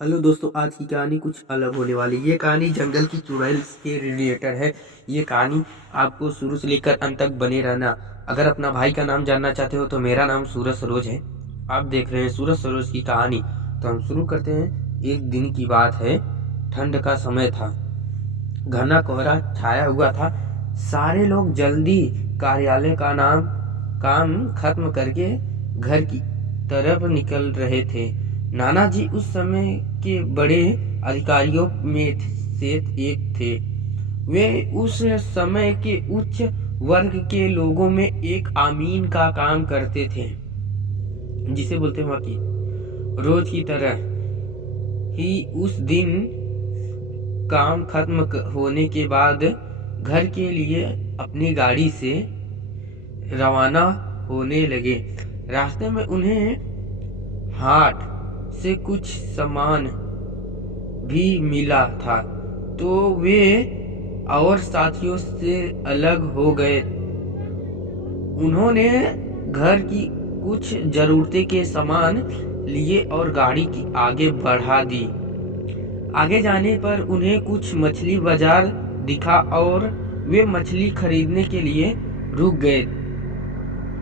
Hello दोस्तों, आज की कहानी कुछ अलग होने वाली है। ये कहानी जंगल की चुड़ैल के रिलेटेड है। ये कहानी आपको शुरू से लेकर अंत तक बने रहना। अगर अपना भाई का नाम जानना चाहते हो तो मेरा नाम सूरज सरोज है। आप देख रहे हैं सूरज सरोज की कहानी। तो हम शुरू करते हैं। एक दिन की बात है, ठंड का समय था, घना कोहरा छाया हुआ था। सारे लोग जल्दी कार्यालय का काम खत्म करके घर की तरफ निकल रहे थे। नाना जी उस समय के बड़े अधिकारियों में से एक थे। वे उस समय के उच्च वर्ग के लोगों में एक आमीन का काम करते थे, जिसे बोलते हैं वकील। रोज की तरह ही उस दिन काम खत्म होने के बाद घर के लिए अपनी गाड़ी से रवाना होने लगे। रास्ते में उन्हें हाट से कुछ सामान भी मिला था, तो वे और साथियों से अलग हो गए। उन्होंने घर की कुछ जरूरतें के सामान लिए और गाड़ी की आगे बढ़ा दी। आगे जाने पर उन्हें कुछ मछली बाजार दिखा और वे मछली खरीदने के लिए रुक गए।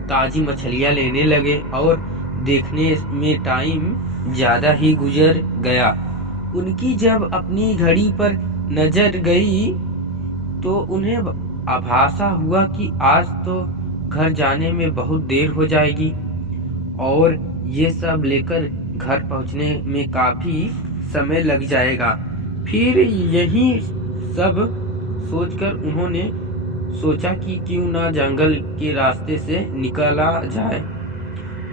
ताजी मछलियां लेने लगे और देखने में टाइम ज्यादा ही गुजर गया। उनकी जब अपनी घड़ी पर नजर गई तो उन्हें आभासा हुआ कि आज तो घर जाने में बहुत देर हो जाएगी और ये सब लेकर घर पहुंचने में काफी समय लग जाएगा। फिर यही सब सोचकर उन्होंने सोचा कि क्यों ना जंगल के रास्ते से निकला जाए,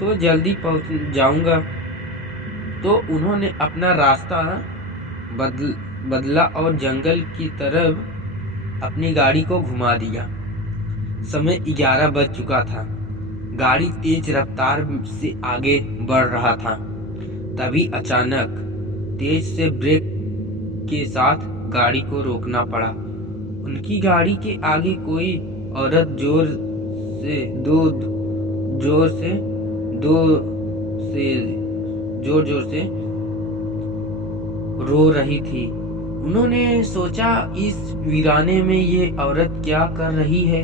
तो जल्दी पहुंच जाऊंगा। तो उन्होंने अपना रास्ता बदला और जंगल की तरफ अपनी गाड़ी को घुमा दिया। समय 11 बज चुका था। गाड़ी तेज रफ्तार से आगे बढ़ रहा था। तभी अचानक तेज से ब्रेक के साथ गाड़ी को रोकना पड़ा। उनकी गाड़ी के आगे कोई औरत जोर जोर से रो रही थी। उन्होंने सोचा इस वीराने में ये औरत क्या कर रही है,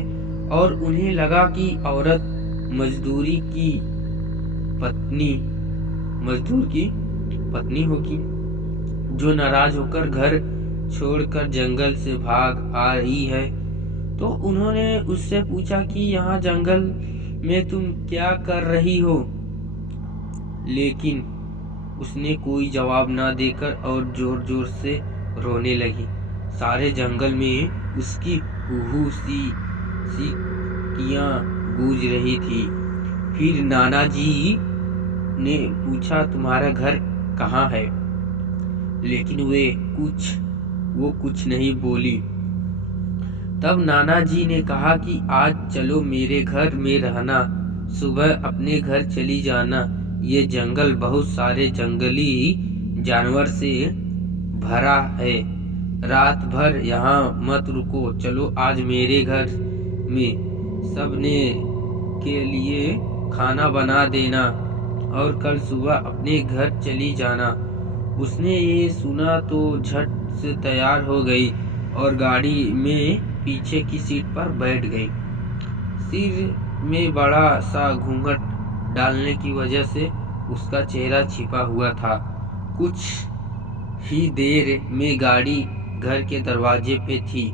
और उन्हें लगा कि औरत मजदूर की पत्नी होगी, जो नाराज होकर घर छोड़कर जंगल से भाग आ रही है। तो उन्होंने उससे पूछा कि यहाँ जंगल में तुम क्या कर रही हो, लेकिन उसने कोई जवाब ना देकर और जोर जोर से रोने लगी। सारे जंगल में उसकी हूहू सी कियां गूंज रही थी। फिर नाना जी ने पूछा, तुम्हारा घर कहाँ है? लेकिन वो कुछ नहीं बोली। तब नाना जी ने कहा कि आज चलो मेरे घर में रहना, सुबह अपने घर चली जाना। ये जंगल बहुत सारे जंगली जानवर से भरा है। रात भर यहाँ मत रुको, चलो आज मेरे घर में सबने के लिए खाना बना देना और कल सुबह अपने घर चली जाना। उसने ये सुना तो झट से तैयार हो गई और गाड़ी में पीछे की सीट पर बैठ गई। सिर में बड़ा सा घूंघट डालने की वजह से उसका चेहरा छिपा हुआ था। कुछ ही देर में गाड़ी घर के दरवाजे पे थी।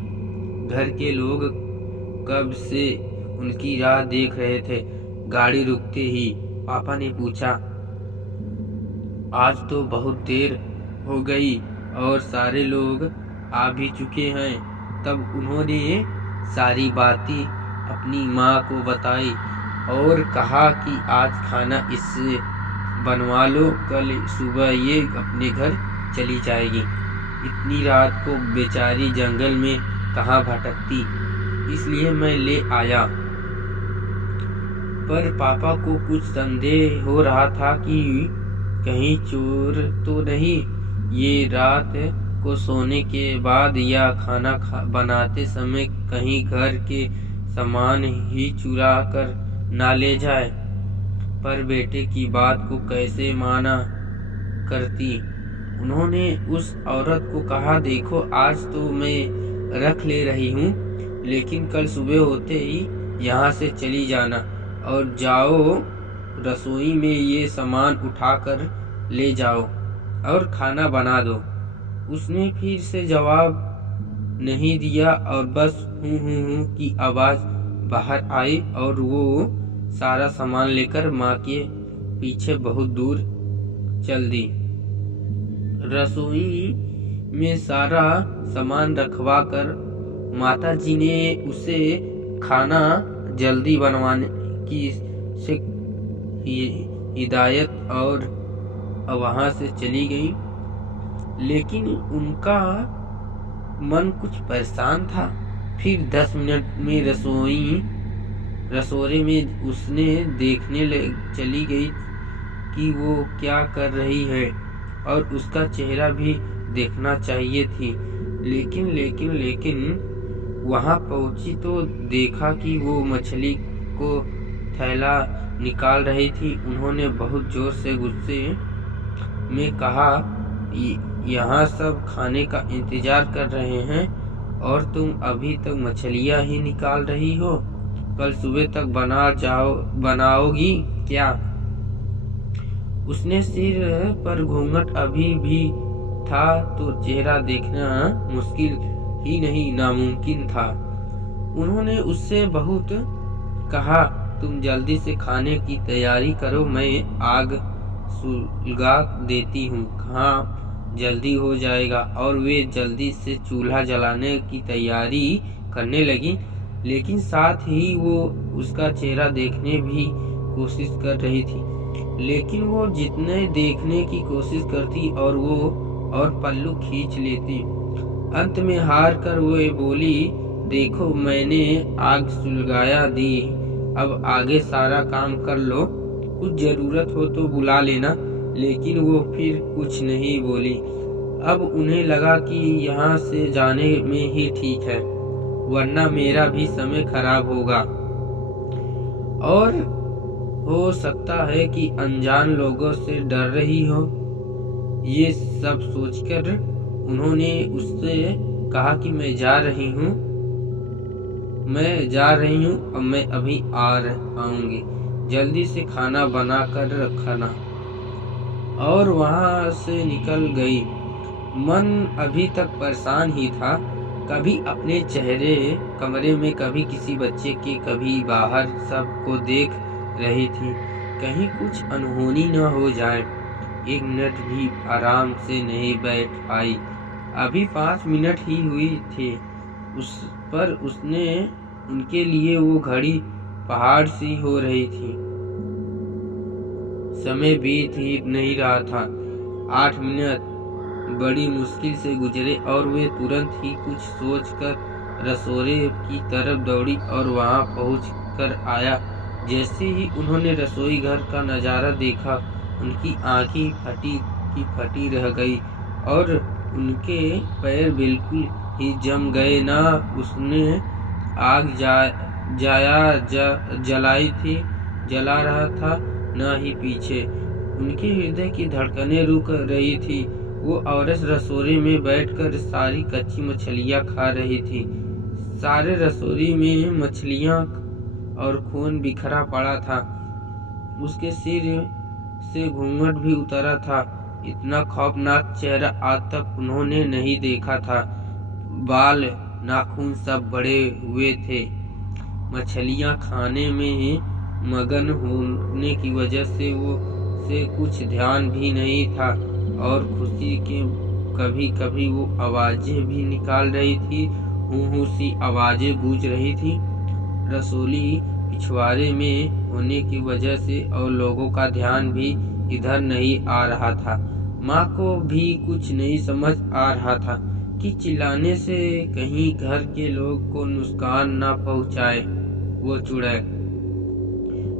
घर के लोग कब से उनकी राह देख रहे थे। गाड़ी रुकते ही पापा ने पूछा, आज तो बहुत देर हो गई और सारे लोग आ भी चुके हैं। तब उन्होंने सारी बातें अपनी माँ को बताई और कहा कि आज खाना इससे बनवा लो, कल सुबह ये अपने घर चली जाएगी। इतनी रात को बेचारी जंगल में कहाँ भटकती, इसलिए मैं ले आया। पर पापा को कुछ संदेह हो रहा था कि कहीं चोर तो नहीं, ये रात को सोने के बाद या खाना बनाते समय कहीं घर के सामान ही चुरा कर ना ले जाए। पर बेटे की बात को कैसे माना करती। उन्होंने उस औरत को कहा, देखो आज तो मैं रख ले रही हूँ, लेकिन कल सुबह होते ही यहाँ से चली जाना और जाओ रसोई में ये सामान उठाकर ले जाओ और खाना बना दो। उसने फिर से जवाब नहीं दिया और बस हूँ की आवाज़ बाहर आई और वो सारा सामान लेकर माँ के पीछे बहुत दूर चल दी। रसोई में सारा सामान रखवा कर माता जी ने उसे खाना जल्दी बनवाने की से हिदायत और वहाँ से चली गई। लेकिन उनका मन कुछ परेशान था। फिर 10 मिनट में रसोई में उसने देखने चली गई कि वो क्या कर रही है और उसका चेहरा भी देखना चाहिए थी। लेकिन वहाँ पहुंची तो देखा कि वो मछली को थैला निकाल रही थी। उन्होंने बहुत जोर से गुस्से में कहा, यहाँ सब खाने का इंतजार कर रहे हैं और तुम अभी तक मछलियाँ ही निकाल रही हो। कल सुबह तक बनाओगी क्या? उसने सिर पर घूंघट अभी भी था तो चेहरा देखना मुश्किल ही नहीं नामुमकिन था। उन्होंने उससे बहुत कहा, तुम जल्दी से खाने की तैयारी करो, मैं आग सुलगा देती हूँ, हाँ जल्दी हो जाएगा। और वे जल्दी से चूल्हा जलाने की तैयारी करने लगी, लेकिन साथ ही वो उसका चेहरा देखने भी कोशिश कर रही थी। लेकिन वो जितने देखने की कोशिश करती और पल्लू खींच लेती। अंत में हार कर वो बोली, देखो मैंने आग सुलगाया दी, अब आगे सारा काम कर लो, कुछ जरूरत हो तो बुला लेना। लेकिन वो फिर कुछ नहीं बोली। अब उन्हें लगा कि यहाँ से जाने में ही ठीक है, वरना मेरा भी समय खराब होगा और हो सकता है कि अनजान लोगों से डर रही हो। ये सब सोचकर उन्होंने उससे कहा कि मैं जा रही हूँ और मैं अभी आऊंगी, जल्दी से खाना बना कर रखना। और वहाँ से निकल गई। मन अभी तक परेशान ही था, कभी अपने चेहरे कमरे में, कभी किसी बच्चे के, कभी बाहर, सबको देख रही थी, कहीं कुछ अनहोनी न हो जाए। 1 मिनट भी आराम से नहीं बैठ पाई। अभी 5 मिनट ही हुई थे पर उसने उनके लिए वो घड़ी पहाड़ सी हो रही थी। समय बीत ही नहीं रहा था। 8 मिनट बड़ी मुश्किल से गुजरे और वे तुरंत ही कुछ सोचकर रसोई की तरफ दौड़ी और वहां पहुंचकर आया। जैसे ही उन्होंने रसोई घर का नज़ारा देखा, उनकी आंखें फटी रह गई और उनके पैर बिल्कुल ही जम गए। ना उसने आग जला रहा था, न ही पीछे। उनके हृदय की धड़कनें रुक रही थी। वो औरत रसोई में बैठकर सारी कच्ची मछलियाँ खा रही थी। सारे रसोई में मछलियाँ और खून बिखरा पड़ा था। उसके सिर से घूंघट भी उतरा था। इतना खौफनाक चेहरा आज तक उन्होंने नहीं देखा था। बाल, नाखून सब बड़े हुए थे। मछलियाँ खाने में मगन होने की वजह से कुछ ध्यान भी नहीं था और खुशी के कभी कभी वो आवाजें भी निकाल रही थी। हूँ सी आवाजें गूंज रही थी। रसोई पिछवाड़े में होने की वजह से और लोगों का ध्यान भी इधर नहीं आ रहा था। माँ को भी कुछ नहीं समझ आ रहा था कि चिल्लाने से कहीं घर के लोग को नुकसान ना पहुँचाए। वो चुड़ैल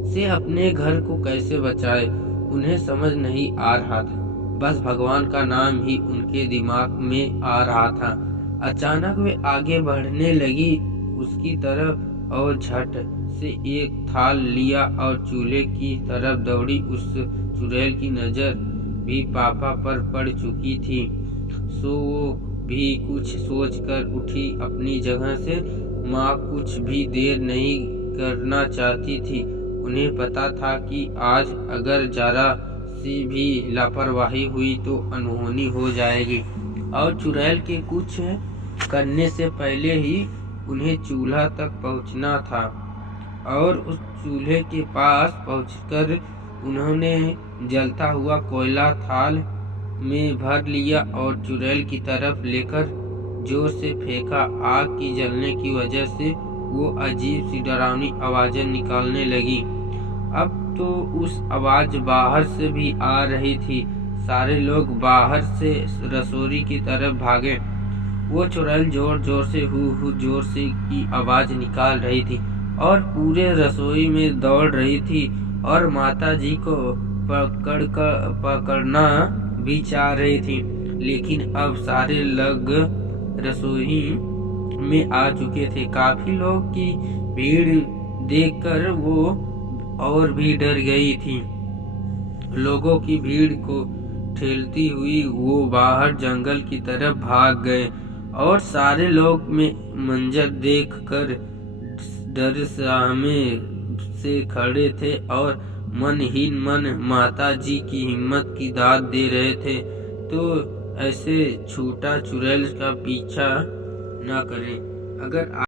से अपने घर को कैसे बचाए, उन्हें समझ नहीं आ रहा था। बस भगवान का नाम ही उनके दिमाग में आ रहा था। अचानक वे आगे बढ़ने लगी उसकी तरफ और झट से एक थाल लिया और चूल्हे की तरफ दौड़ी। उस चुड़ैल की नजर भी पापा पर पड़ चुकी थी। सो वो भी कुछ सोचकर उठी अपनी जगह से। माँ कुछ भी देर नहीं करना चाहती थी। उन्हें पता था कि आज अगर जरा सी भी लापरवाही हुई तो अनहोनी हो जाएगी और चुड़ैल के कुछ करने से पहले ही उन्हें चूल्हा तक पहुंचना था। और उस चूल्हे के पास पहुंचकर उन्होंने जलता हुआ कोयला थाल में भर लिया और चुड़ैल की तरफ लेकर जोर से फेंका। आग की जलने की वजह से वो अजीब सी डरावनी आवाजें निकालने लगी। अब तो उस आवाज बाहर से भी आ रही थी। सारे लोग बाहर से रसोई की तरफ भागे। वो चुड़ैल जोर जोर से हु जोर से की आवाज निकाल रही थी और पूरे रसोई में दौड़ रही थी और माता जी को पकड़ना भी चाह रही थी। लेकिन अब सारे लोग रसोई में आ चुके थे। काफी लोग की भीड़ देखकर वो और भी डर गई थी। लोगों की भीड़ को ठेलती हुई वो बाहर जंगल की तरफ भाग गए और सारे लोग में मंजर देखकर डर से खड़े थे और मन ही मन माता जी की हिम्मत की दाद दे रहे थे। तो ऐसे छोटा चुड़ैल का पीछा न करें। अगर